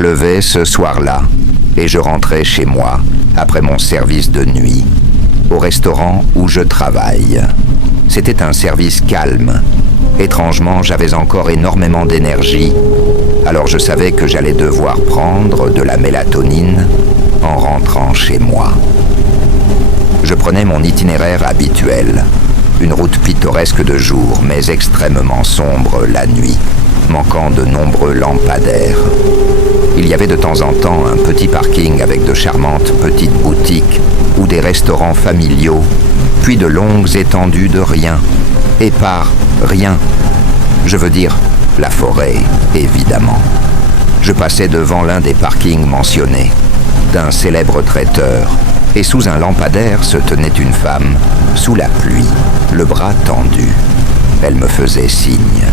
pleuvait ce soir-là et je rentrais chez moi après mon service de nuit, au restaurant où je travaille. C'était un service calme. Étrangement, j'avais encore énormément d'énergie, alors je savais que j'allais devoir prendre de la mélatonine en rentrant chez moi. Je prenais mon itinéraire habituel, une route pittoresque de jour, mais extrêmement sombre la nuit, manquant de nombreux lampadaires. Il y avait de temps en temps un petit parking avec de charmantes petites boutiques ou des restaurants familiaux, puis de longues étendues de rien. Et par rien, je veux dire la forêt, évidemment. Je passais devant l'un des parkings mentionnés, d'un célèbre traiteur, et sous un lampadaire se tenait une femme, sous la pluie, le bras tendu. Elle me faisait signe.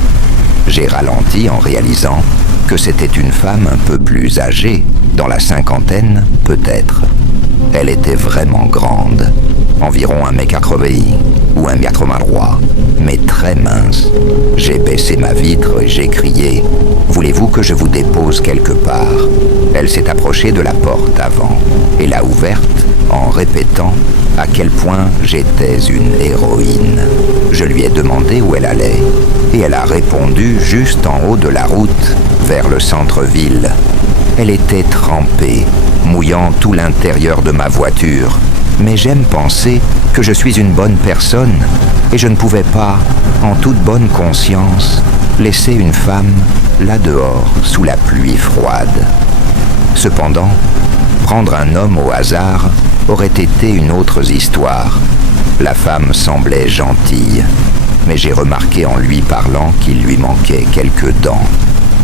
J'ai ralenti en réalisant que c'était une femme un peu plus âgée, dans la cinquantaine peut-être. Elle était vraiment grande, environ 1m80 ou 1m83, mais très mince. J'ai baissé ma vitre et j'ai crié « Voulez-vous que je vous dépose quelque part ?» Elle s'est approchée de la porte avant et l'a ouverte en répétant à quel point j'étais une héroïne. Je lui ai demandé où elle allait et elle a répondu juste en haut de la route vers le centre-ville. Elle était trempée, mouillant tout l'intérieur de ma voiture. Mais j'aime penser que je suis une bonne personne et je ne pouvais pas, en toute bonne conscience, laisser une femme là dehors sous la pluie froide. Cependant, prendre un homme au hasard aurait été une autre histoire. La femme semblait gentille, mais j'ai remarqué en lui parlant qu'il lui manquait quelques dents,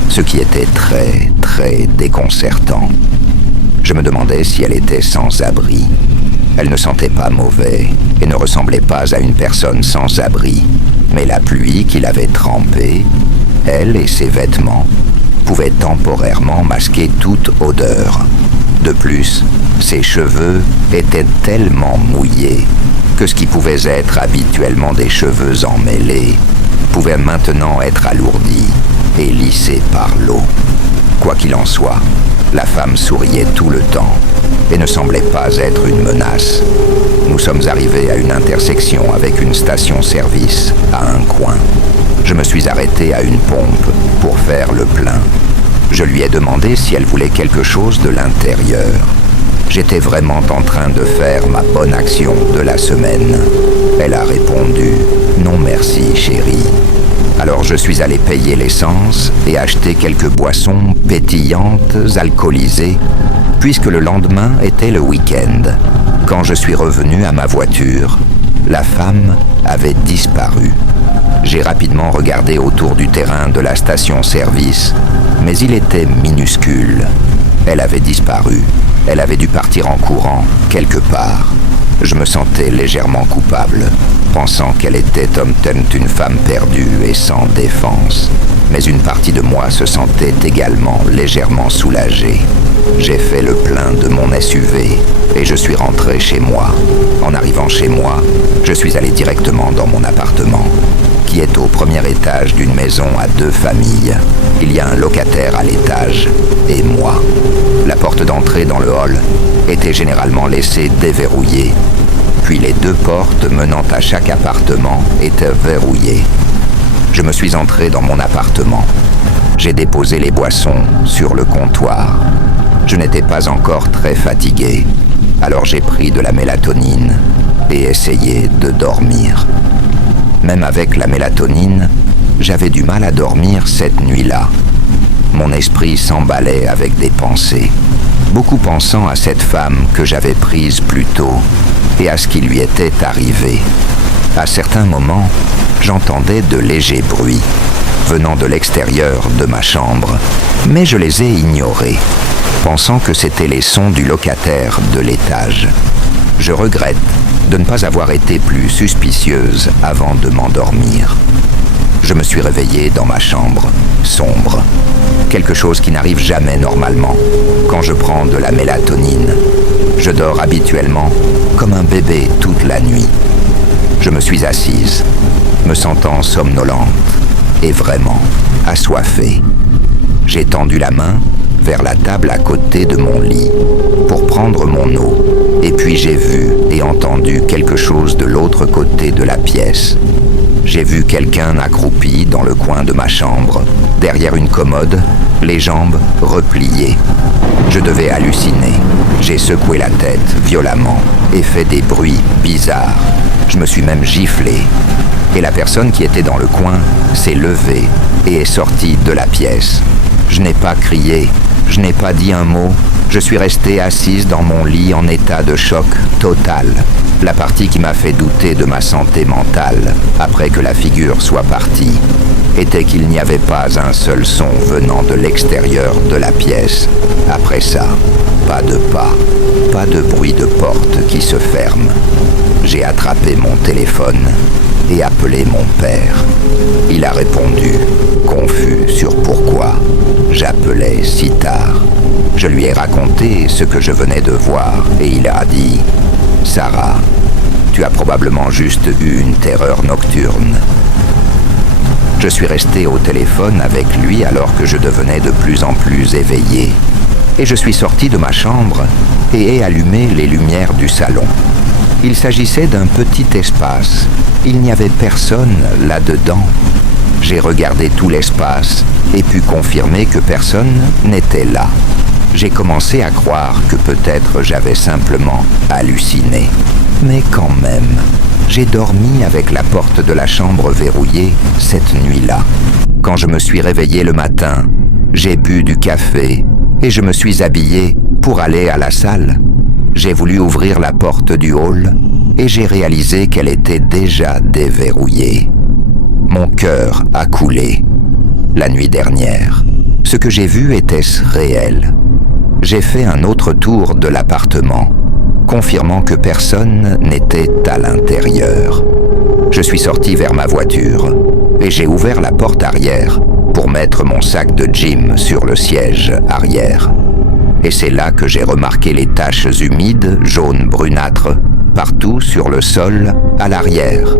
ce qui était très, très déconcertant. Je me demandais si elle était sans abri. Elle ne sentait pas mauvais et ne ressemblait pas à une personne sans abri, mais la pluie qui l'avait trempée, elle et ses vêtements, pouvaient temporairement masquer toute odeur. De plus, ses cheveux étaient tellement mouillés que ce qui pouvait être habituellement des cheveux emmêlés pouvait maintenant être alourdi et lissé par l'eau. Quoi qu'il en soit, la femme souriait tout le temps et ne semblait pas être une menace. Nous sommes arrivés à une intersection avec une station-service à un coin. Je me suis arrêté à une pompe pour faire le plein. Je lui ai demandé si elle voulait quelque chose de l'intérieur. J'étais vraiment en train de faire ma bonne action de la semaine. Elle a répondu « Non merci, chérie ». Alors je suis allé payer l'essence et acheter quelques boissons pétillantes, alcoolisées, puisque le lendemain était le week-end. Quand je suis revenu à ma voiture, la femme avait disparu. J'ai rapidement regardé autour du terrain de la station-service, mais il était minuscule. Elle avait disparu. Elle avait dû partir en courant, quelque part. Je me sentais légèrement coupable, pensant qu'elle était une femme perdue et sans défense. Mais une partie de moi se sentait également légèrement soulagée. J'ai fait le plein de mon SUV et je suis rentré chez moi. En arrivant chez moi, je suis allé directement dans mon appartement, qui est au premier étage d'une maison à 2 familles. Il y a un locataire à l'étage et moi. La porte d'entrée dans le hall était généralement laissée déverrouillée. Puis les 2 portes menant à chaque appartement étaient verrouillées. Je me suis entré dans mon appartement. J'ai déposé les boissons sur le comptoir. Je n'étais pas encore très fatigué, alors j'ai pris de la mélatonine et essayé de dormir. Même avec la mélatonine, j'avais du mal à dormir cette nuit-là. Mon esprit s'emballait avec des pensées, beaucoup pensant à cette femme que j'avais prise plus tôt et à ce qui lui était arrivé. À certains moments, j'entendais de légers bruits venant de l'extérieur de ma chambre, mais je les ai ignorés, pensant que c'étaient les sons du locataire de l'étage. Je regrette de ne pas avoir été plus suspicieuse avant de m'endormir. Je me suis réveillé dans ma chambre, sombre. Quelque chose qui n'arrive jamais normalement quand je prends de la mélatonine. Je dors habituellement comme un bébé toute la nuit. Je me suis assise, me sentant somnolente et vraiment assoiffée. J'ai tendu la main vers la table à côté de mon lit pour prendre mon eau. Et puis j'ai vu et entendu quelque chose de l'autre côté de la pièce. J'ai vu quelqu'un accroupi dans le coin de ma chambre, derrière une commode, les jambes repliées. Je devais halluciner. J'ai secoué la tête violemment et fait des bruits bizarres. Je me suis même giflé. Et la personne qui était dans le coin s'est levée et est sortie de la pièce. Je n'ai pas crié, je n'ai pas dit un mot. Je suis restée assise dans mon lit en état de choc total. La partie qui m'a fait douter de ma santé mentale, après que la figure soit partie, était qu'il n'y avait pas un seul son venant de l'extérieur de la pièce. Après ça, pas de pas, pas de bruit de porte qui se ferme. J'ai attrapé mon téléphone et appelé mon père. Il a répondu, confus sur pourquoi j'appelais si tard. Je lui ai raconté ce que je venais de voir et il a dit « Sarah, tu as probablement juste eu une terreur nocturne. » Je suis resté au téléphone avec lui alors que je devenais de plus en plus éveillé. Et je suis sorti de ma chambre et ai allumé les lumières du salon. Il s'agissait d'un petit espace. Il n'y avait personne là-dedans. J'ai regardé tout l'espace et pu confirmer que personne n'était là. J'ai commencé à croire que peut-être j'avais simplement halluciné. Mais quand même, j'ai dormi avec la porte de la chambre verrouillée cette nuit-là. Quand je me suis réveillé le matin, j'ai bu du café et je me suis habillé pour aller à la salle. J'ai voulu ouvrir la porte du hall et j'ai réalisé qu'elle était déjà déverrouillée. Mon cœur a coulé. La nuit dernière, ce que j'ai vu était-ce réel? J'ai fait un autre tour de l'appartement, confirmant que personne n'était à l'intérieur. Je suis sorti vers ma voiture et j'ai ouvert la porte arrière pour mettre mon sac de gym sur le siège arrière. Et c'est là que j'ai remarqué les taches humides, jaune brunâtre, partout sur le sol à l'arrière.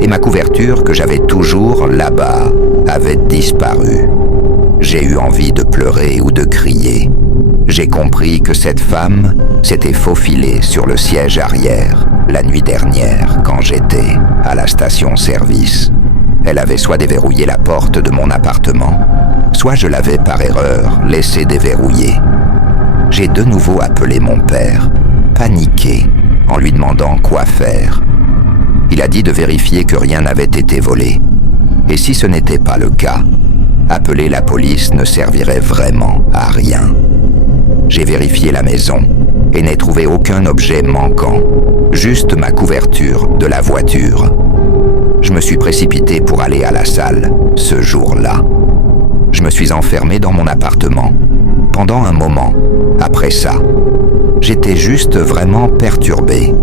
Et ma couverture que j'avais toujours là-bas avait disparu. J'ai eu envie de pleurer ou de crier. J'ai compris que cette femme s'était faufilée sur le siège arrière la nuit dernière quand j'étais à la station-service. Elle avait soit déverrouillé la porte de mon appartement, soit je l'avais par erreur laissée déverrouiller. J'ai de nouveau appelé mon père, paniqué, en lui demandant quoi faire. Il a dit de vérifier que rien n'avait été volé. Et si ce n'était pas le cas, appeler la police ne servirait vraiment à rien. J'ai vérifié la maison et n'ai trouvé aucun objet manquant, juste ma couverture de la voiture. Je me suis précipité pour aller à la salle ce jour-là. Je me suis enfermé dans mon appartement. Pendant un moment, après ça, j'étais juste vraiment perturbé.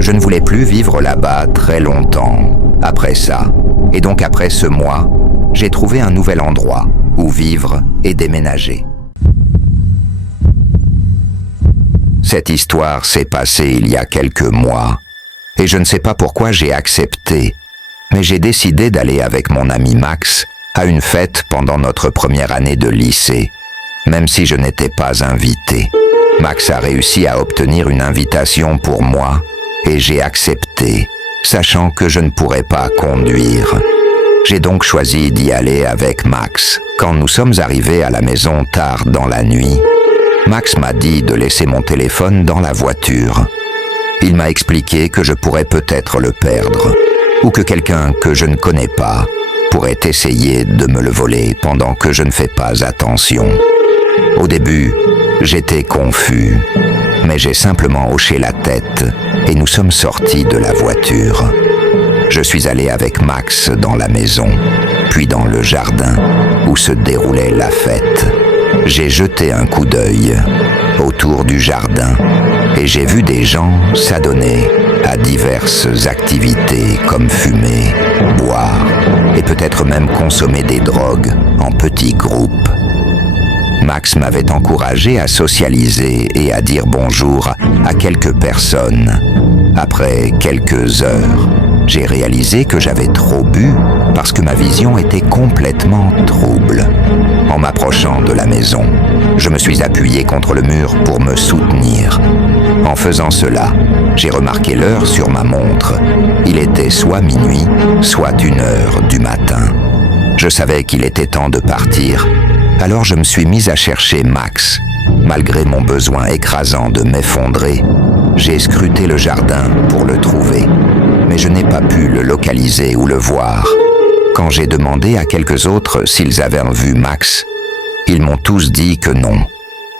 Je ne voulais plus vivre là-bas très longtemps. Après ça, et donc après ce mois, j'ai trouvé un nouvel endroit où vivre et déménager. Cette histoire s'est passée il y a quelques mois, et je ne sais pas pourquoi j'ai accepté, mais j'ai décidé d'aller avec mon ami Max à une fête pendant notre première année de lycée, même si je n'étais pas invité. Max a réussi à obtenir une invitation pour moi, et j'ai accepté, sachant que je ne pourrais pas conduire. J'ai donc choisi d'y aller avec Max. Quand nous sommes arrivés à la maison tard dans la nuit, Max m'a dit de laisser mon téléphone dans la voiture. Il m'a expliqué que je pourrais peut-être le perdre, ou que quelqu'un que je ne connais pas pourrait essayer de me le voler pendant que je ne fais pas attention. Au début, j'étais confus, mais j'ai simplement hoché la tête et nous sommes sortis de la voiture. Je suis allé avec Max dans la maison, puis dans le jardin où se déroulait la fête. J'ai jeté un coup d'œil autour du jardin et j'ai vu des gens s'adonner à diverses activités comme fumer, boire et peut-être même consommer des drogues en petits groupes. Max m'avait encouragé à socialiser et à dire bonjour à quelques personnes. Après quelques heures, j'ai réalisé que j'avais trop bu parce que ma vision était complètement trouble. En m'approchant s'approchant de la maison. Je me suis appuyé contre le mur pour me soutenir. En faisant cela, j'ai remarqué l'heure sur ma montre. Il était soit minuit, soit 1h du matin. Je savais qu'il était temps de partir, alors je me suis mis à chercher Max. Malgré mon besoin écrasant de m'effondrer, j'ai scruté le jardin pour le trouver. Mais je n'ai pas pu le localiser ou le voir. Quand j'ai demandé à quelques autres s'ils avaient vu Max, ils m'ont tous dit que non.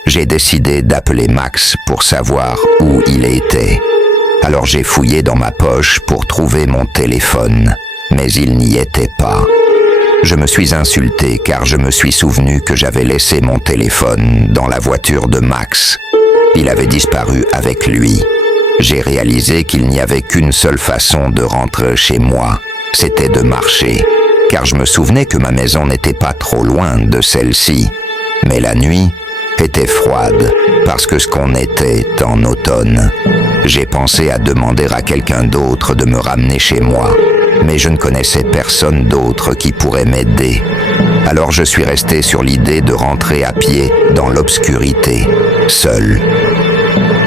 J'ai décidé d'appeler Max pour savoir où il était. Alors j'ai fouillé dans ma poche pour trouver mon téléphone, mais il n'y était pas. Je me suis insulté car je me suis souvenu que j'avais laissé mon téléphone dans la voiture de Max. Il avait disparu avec lui. J'ai réalisé qu'il n'y avait qu'une seule façon de rentrer chez moi, c'était de marcher, car je me souvenais que ma maison n'était pas trop loin de celle-ci. Mais la nuit était froide, parce que ce qu'on était en automne. J'ai pensé à demander à quelqu'un d'autre de me ramener chez moi, mais je ne connaissais personne d'autre qui pourrait m'aider. Alors je suis resté sur l'idée de rentrer à pied dans l'obscurité, seul.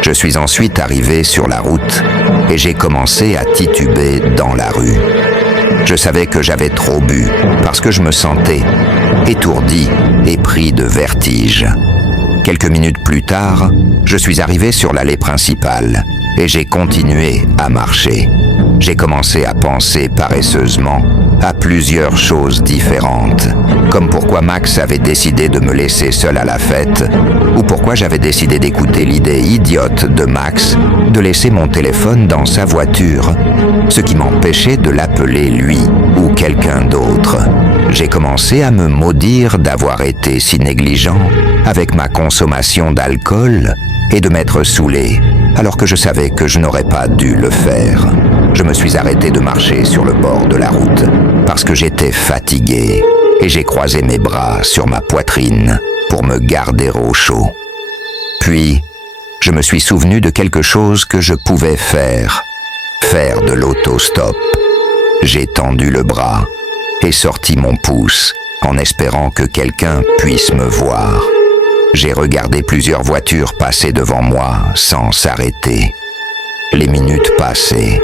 Je suis ensuite arrivé sur la route et j'ai commencé à tituber dans la rue. Je savais que j'avais trop bu parce que je me sentais étourdi et pris de vertige. Quelques minutes plus tard, je suis arrivé sur l'allée principale et j'ai continué à marcher. J'ai commencé à penser paresseusement à plusieurs choses différentes, comme pourquoi Max avait décidé de me laisser seul à la fête, ou pourquoi j'avais décidé d'écouter l'idée idiote de Max de laisser mon téléphone dans sa voiture, ce qui m'empêchait de l'appeler lui ou quelqu'un d'autre. J'ai commencé à me maudire d'avoir été si négligent avec ma consommation d'alcool et de m'être saoulé, alors que je savais que je n'aurais pas dû le faire. Je me suis arrêté de marcher sur le bord de la route parce que j'étais fatigué et j'ai croisé mes bras sur ma poitrine pour me garder au chaud. Puis, je me suis souvenu de quelque chose que je pouvais faire de l'autostop. J'ai tendu le bras et sorti mon pouce en espérant que quelqu'un puisse me voir. J'ai regardé plusieurs voitures passer devant moi sans s'arrêter. Les minutes passaient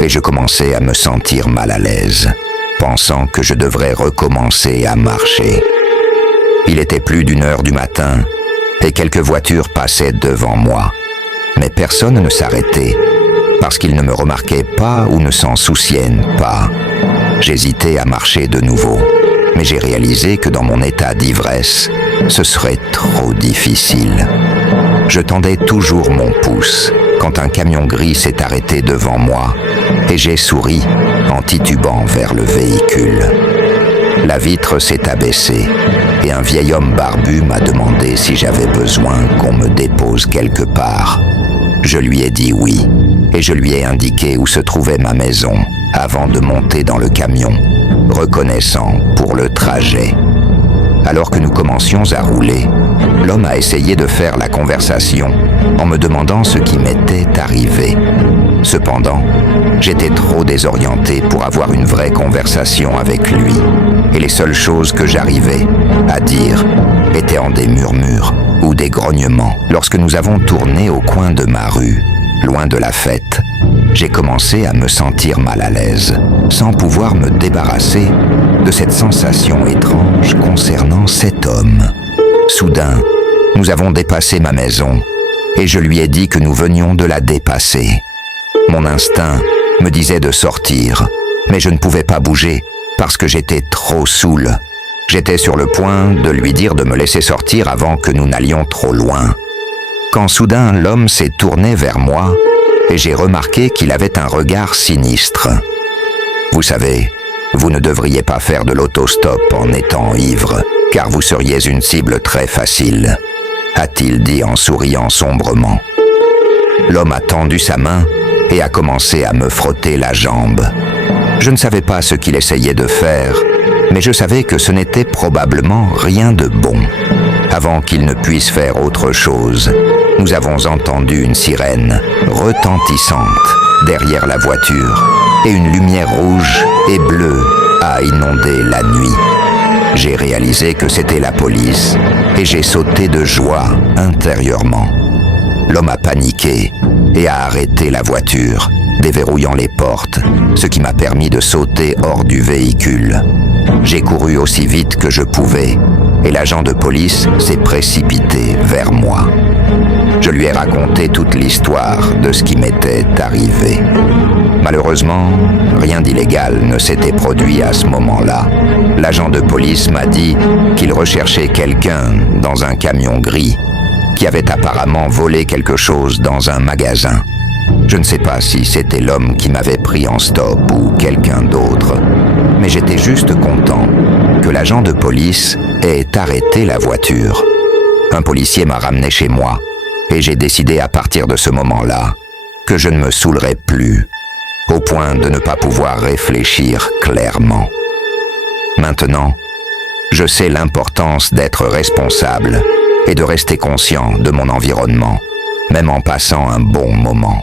et je commençais à me sentir mal à l'aise, pensant que je devrais recommencer à marcher. Il était plus d'1h du matin et quelques voitures passaient devant moi, mais personne ne s'arrêtait parce qu'ils ne me remarquaient pas ou ne s'en souciaient pas. J'hésitais à marcher de nouveau, mais j'ai réalisé que dans mon état d'ivresse, ce serait trop difficile. Je tendais toujours mon pouce quand un camion gris s'est arrêté devant moi et j'ai souri en titubant vers le véhicule. La vitre s'est abaissée et un vieil homme barbu m'a demandé si j'avais besoin qu'on me dépose quelque part. Je lui ai dit oui et je lui ai indiqué où se trouvait ma maison avant de monter dans le camion, reconnaissant pour le trajet. Alors que nous commencions à rouler, l'homme a essayé de faire la conversation en me demandant ce qui m'était arrivé. Cependant, j'étais trop désorienté pour avoir une vraie conversation avec lui, et les seules choses que j'arrivais à dire étaient en des murmures ou des grognements. Lorsque nous avons tourné au coin de ma rue, loin de la fête, j'ai commencé à me sentir mal à l'aise, sans pouvoir me débarrasser de cette sensation étrange concernant cet homme. Soudain, nous avons dépassé ma maison et je lui ai dit que nous venions de la dépasser. Mon instinct me disait de sortir, mais je ne pouvais pas bouger parce que j'étais trop saoul. J'étais sur le point de lui dire de me laisser sortir avant que nous n'allions trop loin. Quand soudain l'homme s'est tourné vers moi et j'ai remarqué qu'il avait un regard sinistre. Vous savez, vous ne devriez pas faire de l'autostop en étant ivre, car vous seriez une cible très facile, a-t-il dit en souriant sombrement. L'homme a tendu sa main et a commencé à me frotter la jambe. Je ne savais pas ce qu'il essayait de faire, mais je savais que ce n'était probablement rien de bon. Avant qu'il ne puisse faire autre chose, nous avons entendu une sirène retentissante derrière la voiture et une lumière rouge et bleue a inondé la nuit. J'ai réalisé que c'était la police et j'ai sauté de joie intérieurement. L'homme a paniqué et a arrêté la voiture, déverrouillant les portes, ce qui m'a permis de sauter hors du véhicule. J'ai couru aussi vite que je pouvais et l'agent de police s'est précipité vers moi. Je lui ai raconté toute l'histoire de ce qui m'était arrivé. Malheureusement, rien d'illégal ne s'était produit à ce moment-là. L'agent de police m'a dit qu'il recherchait quelqu'un dans un camion gris qui avait apparemment volé quelque chose dans un magasin. Je ne sais pas si c'était l'homme qui m'avait pris en stop ou quelqu'un d'autre, mais j'étais juste content que l'agent de police ait arrêté la voiture. Un policier m'a ramené chez moi et j'ai décidé à partir de ce moment-là que je ne me saoulerais plus, au point de ne pas pouvoir réfléchir clairement. Maintenant, je sais l'importance d'être responsable et de rester conscient de mon environnement, même en passant un bon moment.